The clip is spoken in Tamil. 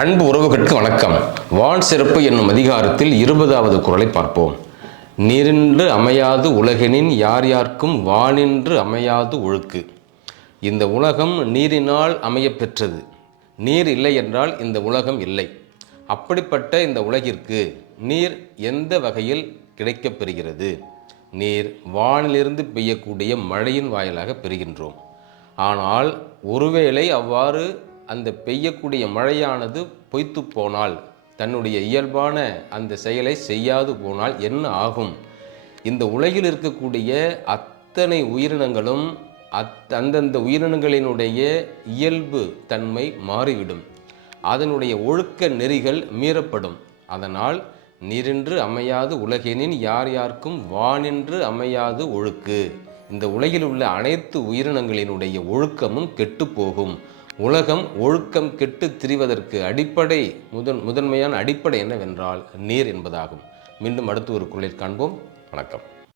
அன்பு உறவுகளுக்கு வணக்கம். வான் சிறப்பு என்னும் அதிகாரத்தில் 20வது குறளை பார்ப்போம். நீரின்று அமையாது உலகெனின் யார் யார்க்கும் வானின்று அமையாது ஒழுக்கு. இந்த உலகம் நீரினால் அமைய பெற்றது. நீர் இல்லை என்றால் இந்த உலகம் இல்லை. அப்படிப்பட்ட இந்த உலகிற்கு நீர் எந்த வகையில் கிடைக்கப் பெறுகிறது? நீர் வானிலிருந்து பெய்யக்கூடிய மழையின் வாயிலாக பெறுகின்றோம். ஆனால் ஒருவேளை அவ்வாறு அந்த பெய்யக்கூடிய மழையானது பொய்த்து போனால், தன்னுடைய இயல்பான அந்த செயலை செய்யாது போனால் என்ன ஆகும்? இந்த உலகில் இருக்கக்கூடிய அத்தனை உயிரினங்களும் அந்தந்த உயிரினங்களினுடைய இயல்பு தன்மை மாறிவிடும். அதனுடைய ஒழுக்க நெறிகள் மீறப்படும். அதனால் நீரின்று அமையாது உலகெனின் யார் யார்க்கும் வானின்று அமையாது ஒழுக்கு. இந்த உலகில் உள்ள அனைத்து உயிரினங்களினுடைய ஒழுக்கமும் கெட்டுப்போகும். உலகம் ஒழுக்கம் கெட்டு திரிவதற்கு முதன்மையான அடிப்படை என்னவென்றால் நீர் என்பதாகும். மீண்டும் அடுத்து ஒரு குறளில் காண்போம். வணக்கம்.